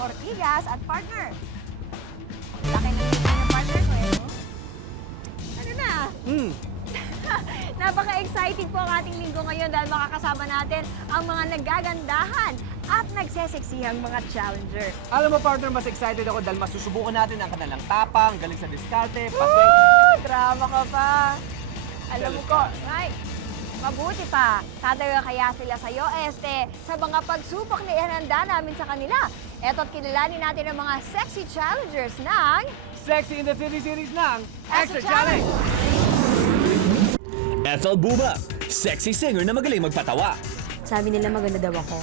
Ortigas at partner. Laki ng tingin ng partner ko eh, no? Ano na? Napaka-exciting po ang ating linggo ngayon dahil makakasama natin ang mga nagagandahan at nagseseksihang mga challenger. Alam mo, partner, mas excited ako dahil masusubukan natin ang kanilang tapang, galing sa diskarte, pati... Woo! Drama ka pa. Alam mo ko, right? Mabuti pa. Tatayo kaya sila sa'yo, sa mga pagsubok na ihananda namin sa kanila. Eto't kilalanin natin ang mga sexy challengers ng... Sexy in the City series ng Extra Extra Challenge! Ethel Buba, sexy singer na magaling magpatawa. Sabi nila maganda daw ako.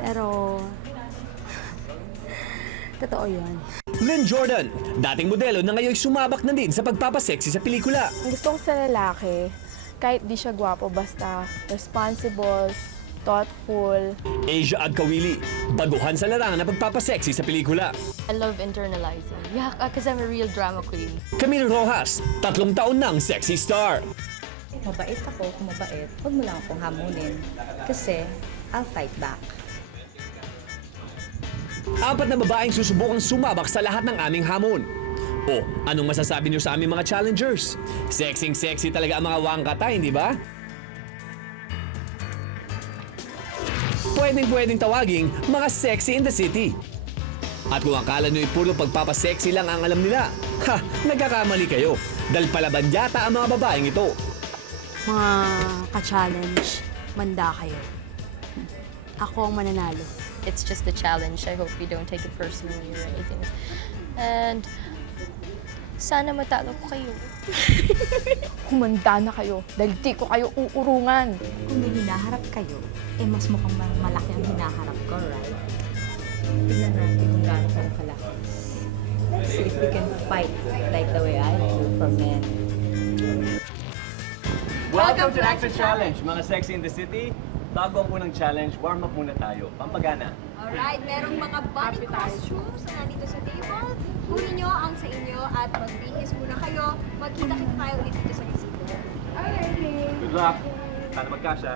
Pero... totoo yun. Lynn Jordan, dating modelo na ngayon sumabak na din sa pagpapasexy sa pelikula. Ang gusto ko sa lalaki, kahit di siya gwapo, basta responsible, thoughtful. Asia Agkawili, baguhan sa larangan na pagpapasexy sa pelikula. I love internalizing. Yeah, because I'm a real drama queen. Camille Rojas, 3 taon ng sexy star. Mabait ako, kung mabait, huwag mo lang akong hamunin. Kasi, I'll fight back. 4 na babaeng susubukang sumabak sa lahat ng aming hamon. O, anong masasabi niyo sa aming mga challengers? Sexy talaga ang mga wangkata, hindi ba? Pwedeng tawaging mga sexy in the city. At kung akala nyo'y puro pagpapasexy lang ang alam nila, nagkakamali kayo. Dahil palaban yata ang mga babaeng ito. Mga ka-challenge, manda kayo. Ako ang mananalo. It's just a challenge. I hope you don't take it personally or anything. And sana matalo ko kayo. Humanda na kayo dahil di ko kayo uurungan. Kung may hinaharap kayo, mas mukhang malaki ang hinaharap ko, right? Tignan natin kung gaano kayo kalaki. Let's see if we can fight like the way I do for men. Welcome to Extra Challenge, mga sexy in the city. Bago ang unang challenge, warm up muna tayo. Pampagana. Alright, merong mga bunny costumes na nandito sa table. Kunin nyo ang sa inyo at magbihis muna kayo. Magkita-kita tayo ulit dito sa resibo. Good luck. Sana magkasya.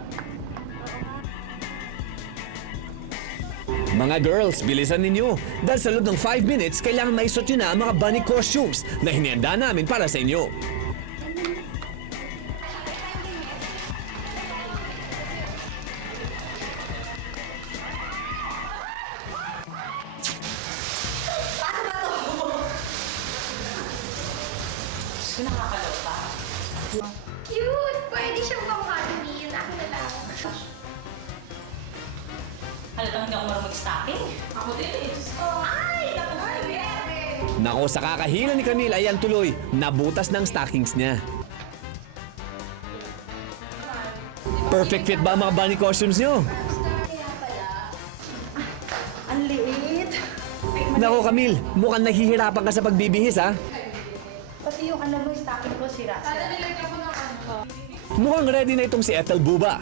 Mga girls, bilisan ninyo. Dahil sa loob ng 5 minutes, kailangan maisot nyo na ang mga bunny costumes na hinihanda namin para sa inyo. Cute! Pwede siyang pang-Halloween. Ako na lang. Halatang hindi ako marunong mag-stocking. Ako din eh. Ay! Naku! Nako, sa kakahila ni Camille, ayan tuloy, nabutas ng stockings niya. Perfect fit ba ang mga bunny costumes nyo? Ang liit! Nako Camille, mukhang nahihirapan ka sa pagbibihis ha? Pati yung mo, stocking ko sira. Mukhang ready na itong si Ethel Buba.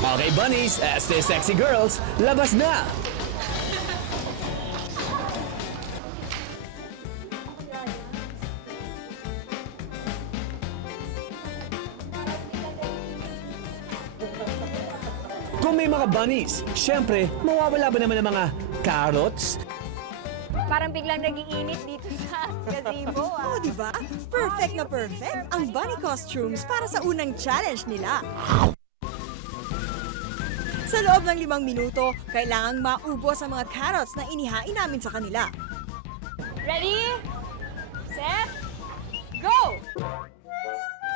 Okay bunnies, stay sexy girls, labas na! Kung may mga bunnies, syempre, mawawala ba naman ang mga carrots? Parang biglang nag-iinit dito sa gazebo. Oh, di ba? Perfect na perfect ang bunny costumes para sa unang challenge nila. Sa loob ng 5 minuto, kailangang maubos ang mga carrots na inihain namin sa kanila. Ready? Set? Go!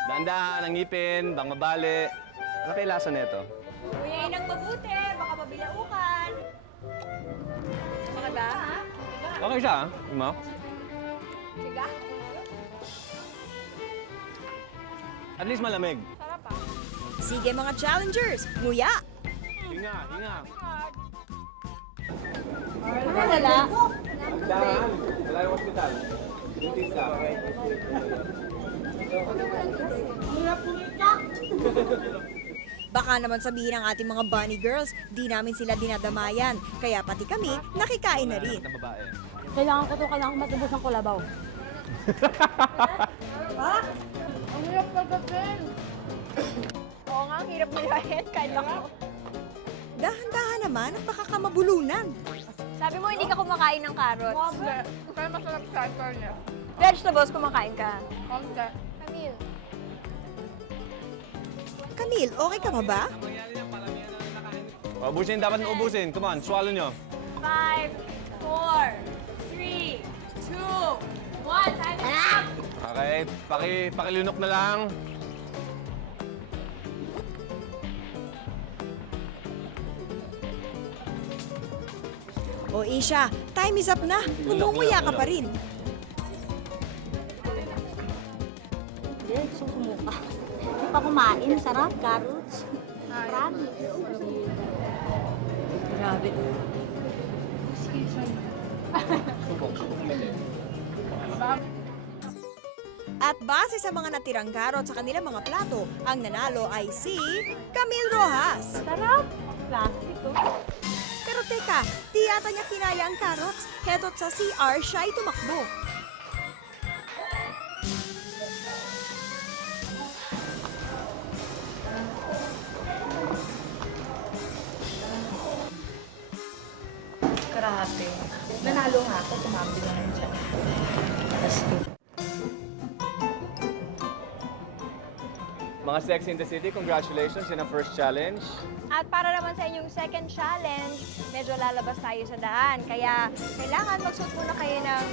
Dahan-dahan, ang ngipin, bang mabali. Ano kay lasa nito? Kuyain ng mabuti, baka mabilaukan. Maganda? Okay siya, ha? Mo? Siga? At least malamig. Sarap ah. Sige mga challengers, nguya! Hinga, hinga. Ano wala? Dahan, wala yung hospital. Buntis ka. Baka naman sabihin ng ating mga bunny girls, di namin sila dinadamayan. Kaya pati kami, nakikain na rin. Ng babae. Kailangan ko matubos ng kulabaw. Ang hirap pagkapin. Oo nga, ang hirap mayahin kahit ako. Dahan-dahan naman at baka ka mabulunan. Sabi mo, hindi ka kumakain ng carrots. Kaya masarap sa niya. Vegetables, kumakain ka. Konti. Camille. Camille, okay ka pa ba? Ubusin, dapat na ubusin. Come on, swallow nyo. 5, 4, 3, 2, 1. Time is up! Okay, pakilunok na lang. O Isha, time is up na. Umumuya ka pa rin. Hindi, susumuka. Hindi pa kumain. Sarap, carrots. Marami. Grabe. At base sa mga natirang karot sa kanilang mga plato, ang nanalo ay si Camille Rojas. Sarap. Plastic to. Pero teka, di yata niya kinaya ang carrots. Heto't sa CR siya'y tumakbo. Karate. Nanalo nga ako, tumambi na lang siya. Tapos, Mga Sex in the City, congratulations in ang first challenge. At para naman sa inyong second challenge, medyo lalabas tayo sa daan. Kaya kailangan magsuot muna kayo ng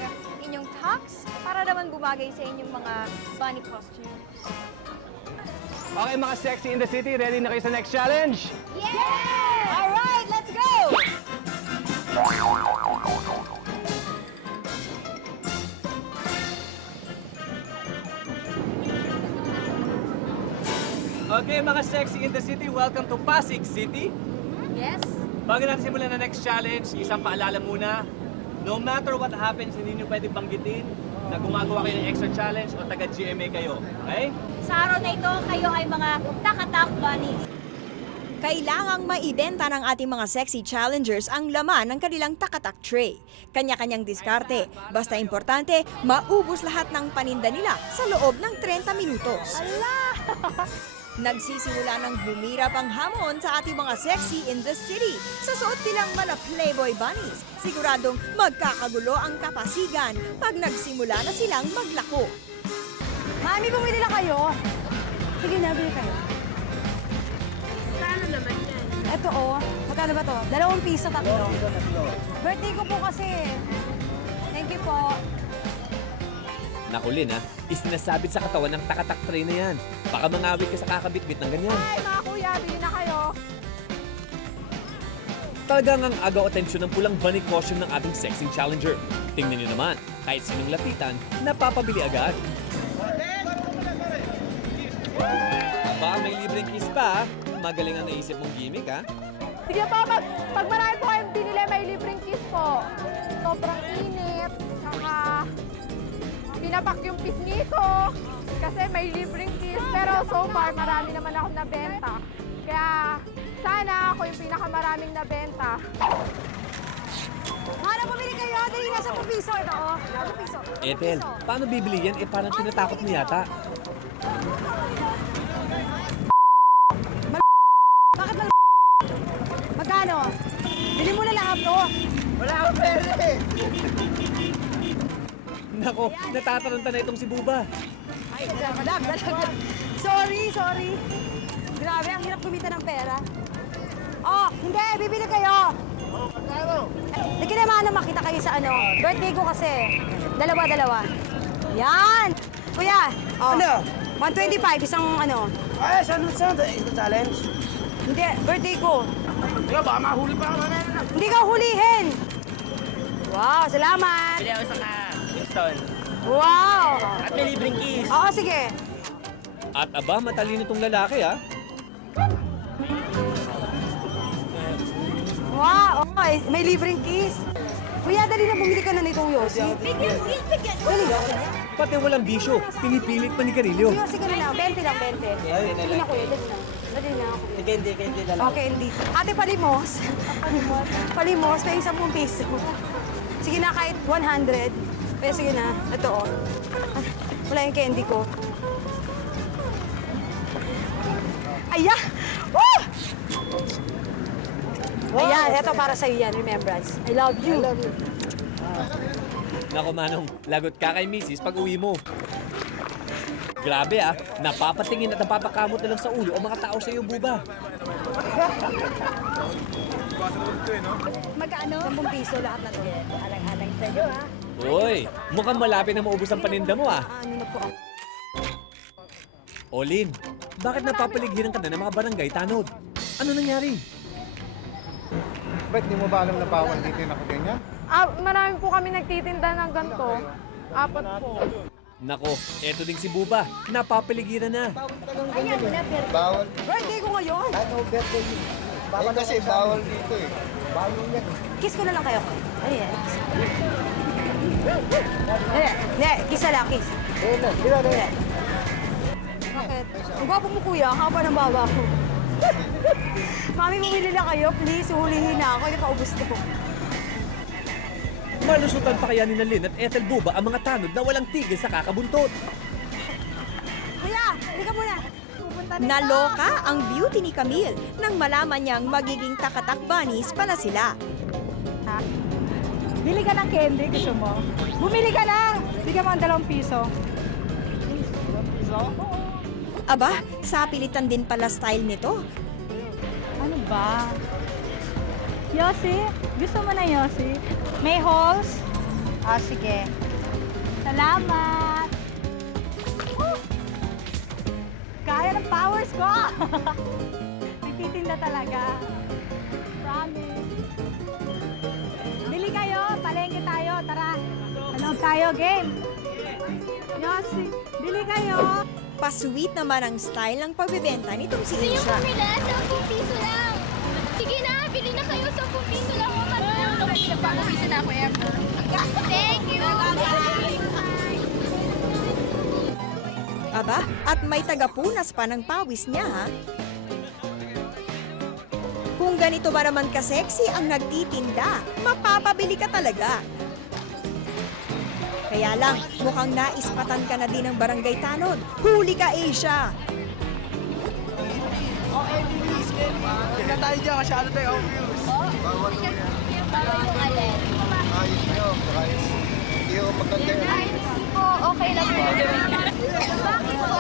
inyong tux para naman bumagay sa inyong mga bunny costumes. Okay, mga Sexy in the City, ready na kayo sa next challenge? Yeah! All right, let's go! Okay, mga Sexy in the City, welcome to Pasig City. Yes? Bago natin simulan na next challenge, isang paalala muna. No matter what happens, hindi nyo pwede banggitin na gumagawa kayo ng extra challenge o taga-GMA kayo. Okay? Sa araw na ito, kayo ay mga takatak bunnies. Kailangang maibenta ng ating mga sexy challengers ang laman ng kanilang takatak tray. Kanya-kanyang diskarte. Basta importante, maubos lahat ng paninda nila sa loob ng 30 minutos. Nagsisimula ng humirap ang hamon sa ating mga sexy in the city. Sa suot nilang mala Playboy bunnies, siguradong magkakagulo ang kapasigan pag nagsimula na silang maglako. Mami, bumili na kayo. Sige na, bili kayo. Paano naman yan? Ito oh, magkano ba to? 2 piso, 3. Birthday ko po kasi. Thank you po. Nakulin ha, isinasabit sa katawan ng takatak tray na yan. Baka mangawit ka sa kakabitbit ng ganyan. Ay, mga kuya, bili na kayo. Talagang ang agaw atensyon ng pulang bunny costume ng ating sexing challenger. Tingnan nyo naman, kahit sinong lapitan, napapabili agad. Aba, may libreng kiss pa ha. Magaling ang naisip mong gimmick ha. Sige po, pag marami po kayong binili, may libreng kiss po. Sobrang init, saka pinapak yung pisngi ko kasi may libreng kiss. Pero so far, marami naman akong nabenta. Kaya sana ako yung pinakamaraming nabenta. Mana, bumili kayo. Dali na, 10 piso. Ito oh, 10 piso. Ethel, paano bibili yan? Eh parang tinatakot mo yata. Bakit mal... Magkano? Bili mo na lahat to. Wala akong pera eh! Nako, natataranta na itong si Buba. Ay, madam. Sorry. Grabe, ang hirap kumita ng pera. Oh, hindi, bibili kayo. Oh, magkano? Hindi naman makita kayo sa ano. Birthday ko kasi. Dalawa. Yan. Kuya, oh. Ano? 125, isang ano. Ay, saan ito challenge? Hindi, birthday ko. Kaya baka mahuli pa ako. Hindi ka hulihin. Wow, salamat. Pili ako sa Winston. Wow. At may libreng kiss. Oo, sige. At aba, matalino tong lalaki ha. Wow, oh, may libreng kiss. Kuya, dali na bumili ka na nitong Yossi. Bigyan. Dali. Pati walang bisyo, pinipilit pa ni Carillo. Yossi ka na lang, 20 lang, 20. Sige na kuya, dali na ako. Hindi na lang. Okay, hindi. Ate, palimos. Palimos, may 10 piso. Sige na, kahit 100. Pero sige na, ito oh. Wala yung candy ko. Aya! Ito para sa'yo yan, remembrance. I love you. Nako Manong, lagot ka kay misis pag uwi mo. Grabe napapatingin at napapakamot na lang sa ulo ang mga tao sa iyo, Buba. Magkano? 10 piso lahat na to. Alang-alang sa'yo, ha? Uy, mukhang malapit na maubos ang paninda mo Ano na po? Olin, bakit napapaligiran ka na ng mga barangay tanod? Ano nangyari? Ba't di mo ba alam na bawal dito yung nakaganyan? Marami po kami nagtitinda ng ganito. 4 po. Nako, eto din si Buba. Napapaligiran na. Bawal. Birthday ko ngayon. Ano, birthday? Eh, kasi bawal dito eh. Bawal yan. Kiss ko na lang kayo. Ayan. Ne, kiss na lang, kiss. Ayan. Bakit? Ang gwapo mo kuya, ang haba ng baba ko. Mami, bumili na kayo, please. Hulihin na ako, nakaubos na po. Malusutan pa kaya ni Lynn at Ethel Buba ang mga tanod na walang tigil sa kakabuntot. Kuya, halika muna. Pupunta na Naloka ang beauty ni Camille nang malaman niyang magiging takatak bunnies pala sila. Bili ka ng candy, gusto mo? Bumili ka na! Bigyan mo ang 2 piso. Aba, sa pilitan din pala style nito. Ano ba? Yossi? Gusto mo na Yossi? May holes? Sige. Salamat! Kaya ng powers ko! Nagtitinda talaga. Promise. Bili kayo, palengke tayo, tara. Ano tayo, game? Yossi, bili kayo. Pasweet naman ang style ng pagbebenta nitong si Gusto niyo Isha. bumili? 10 piso lang. Sige na, bili na kayo. 10 piso lang. Nagpapabisa na ako ever. Thank you. Aba, at may tagapunas pa ng pawis niya ha. Kung ganito ba naman ka-sexy ang nagtitinda, mapapabili ka talaga. Kaya lang, mukhang naispatan ka na din ng barangay tanod. Huli ka, Asia! Kaya tayo dyan, masyado tayo obvious. Bawal yung alin. Ayos nyo. Baka hindi ko maganda yun. Privacy po, okay lang po. Bakit po?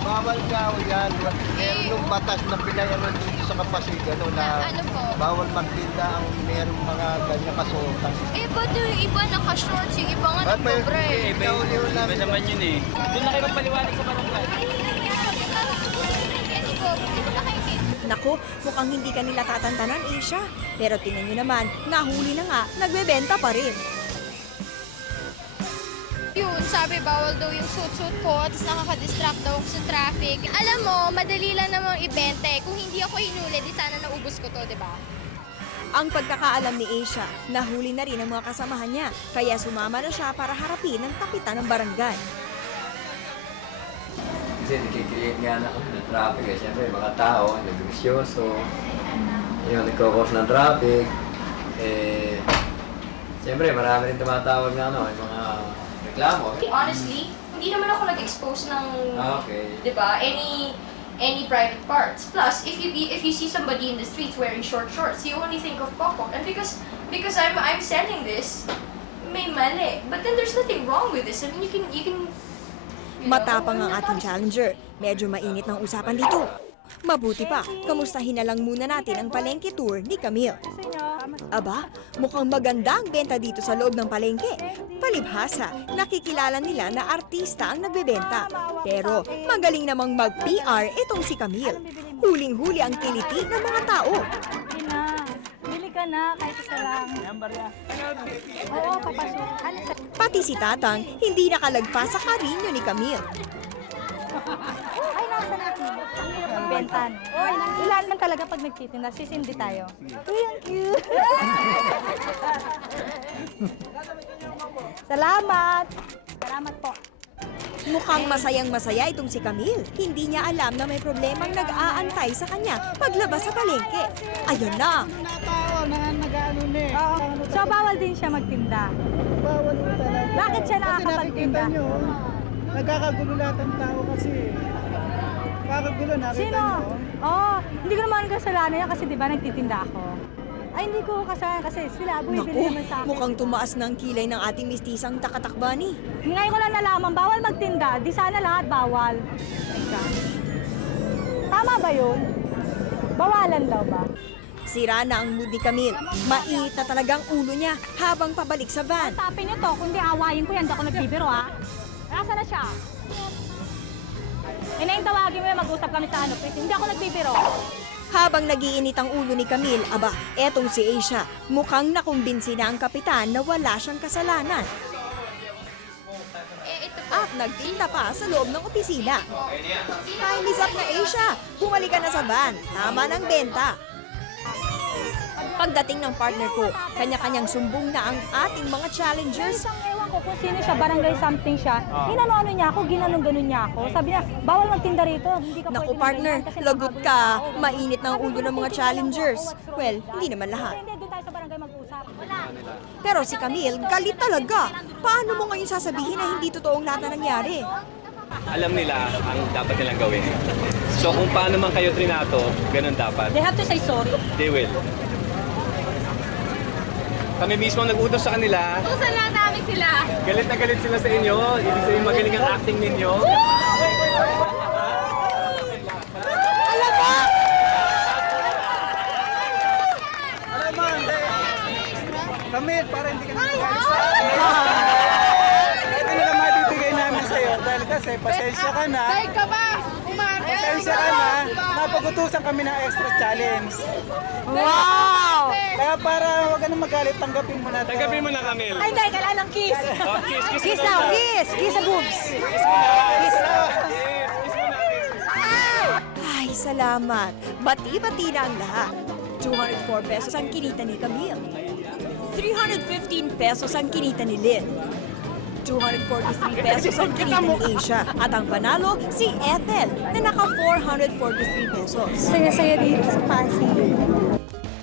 Bawal ka o yan. Yung batas na pinayaman dito sa Kapasigan na Ano po? bawal magtinda ang merong mga ganyan kasuotan. Ba't yung iba naka-shorts, yung iba nga Ba't may nagpobre? iba naman yun eh. Doon na kayo magpaliwanag sa barangay. Kasi po, hindi ko na kayo kids. Naku, mukhang hindi ka nila tatantanan, Asia. Pero tingnan nyo naman, nahuli na nga, nagbebenta pa rin. Yun, sabi bawal daw yung suit-suit ko, tapos nakaka-distract daw ako sa traffic. Alam mo, madali lang namang ibenta eh. Kung hindi ako hinuli, di sana naubos ko to, di ba? Ang pagkakaalam ni Asia, nahuli na rin ang mga kasamahan niya, kaya sumama na siya para harapin ang kapitan ng barangay. Kasi nagkikreate nga na kami ng traffic eh. Siyempre, mga tao, nagbigisyoso, yung nagkakos ng traffic. Siyempre, marami rin tumatawag na yung mga reklamo. Honestly, hindi naman ako nag-expose ng, Okay. di ba, any private parts. Plus, if you see somebody in the streets wearing short shorts, you only think of Pokpok. And because I'm selling this, may mali. But then there's nothing wrong with this. I mean, you can Matapang ang ating challenger. Medyo mainit ng usapan dito. Mabuti pa, kamustahin na lang muna natin ang palengke tour ni Camille. Aba, mukhang maganda ang benta dito sa loob ng palengke. Palibhasa, nakikilala nila na artista ang nagbebenta. Pero magaling namang mag-PR itong si Camille. Huling-huli ang kiliti ng mga tao. Bili ka na, kahit isa lang. Oo, papasok. Pati si Tatang, hindi nakalagpas sa karinyo ni Camille. Ay, nasa natin. Ang hirap ng benta. Oy, ilan man talaga pag nagtitinda, sisindi tayo. Thank you. Salamat. Salamat po. Mukhang masayang-masaya itong si Camille. Hindi niya alam na may problemang nag-aantay sa kanya paglabas sa palengke. Ayun na! So, bawal din siya magtinda. Bawal mo talaga. Bakit siya Kasi nakakapagtinda? nakikita nyo, nagkakagulo lahat ang tao kasi. Kakagulo, nakita Sino? nyo. Oh, hindi ko naman kasalanan yan kasi di ba nagtitinda ako. Ay, hindi ko kasalanan kasi sila, bumibili Naku, naman sa akin. mukhang tumaas ng kilay ng ating mistisang takatakbani. Ngayon ko lang nalaman, bawal magtinda. Di sana lahat bawal. Tama ba yun? Bawalan daw ba? Sira na ang mood ni Camille. Mainit na talagang ulo niya habang pabalik sa van. Tapin niyo to, kundi awayin ko yan, hindi ako nagbibiro ha. Nasaan na siya? Inayin tawagin mo yan, mag-usap kami sa ano, please. Hindi ako nagbibiro. Habang nagiinit ang ulo ni Camille, aba, etong si Asia, mukhang nakumbinsi na ang kapitan na wala siyang kasalanan. At nagtinda pa sa loob ng opisina. Time is up na Asia, bumalik ka na sa van. Tama ng benta. Pagdating ng partner ko, kanya-kanyang sumbong na ang ating mga challengers. Ewan ko kung sino siya, barangay something siya. Inano-ano niya ako, ginanong-ganon niya ako. Sabi niya, bawal magtinda rito. Hindi ka Naku pwede partner, magganyan kasi lagot nakabalik ka. ako. Mainit na ang ulo ng mga challengers. Well, hindi naman lahat. Hindi, doon tayo sa barangay mag-usap. Pero si Camille, galit talaga. Paano mo ngayon sasabihin na hindi totoong lahat na nangyari? Alam nila ang dapat nilang gawin. So kung paano man kayo trinato, ganun dapat. They have to say sorry. They will. Kami mismo nag-utos sa kanila. Utusan lang namin sila. Galit na galit sila sa inyo. Ibig sabihin magaling ang acting ninyo. Alam mo, hindi. Camille, para hindi ka na magalit sa akin. Ito na lang mabibigay namin sa'yo dahil kasi pasensya ka na. Dahil ka ba? Umarte. Pasensya ka na. Napag-utusan kami ng extra challenge. Wow! Kaya para huwag ka na magalit, tanggapin mo na to. Tanggapin mo na, Camille. Ay, hindi, kailangan ng kiss. Oh, kiss, kiss, Kiss now, kiss! Kiss sa boobs! Ay, salamat. Bati-bati na ang lahat. 204 pesos ang kinita ni Camille. 315 pesos ang kinita ni Lynn. 243 pesos ang kinita ni Asia. At ang panalo, si Ethel, na naka 443 pesos. Saya-saya dito sa Pasig.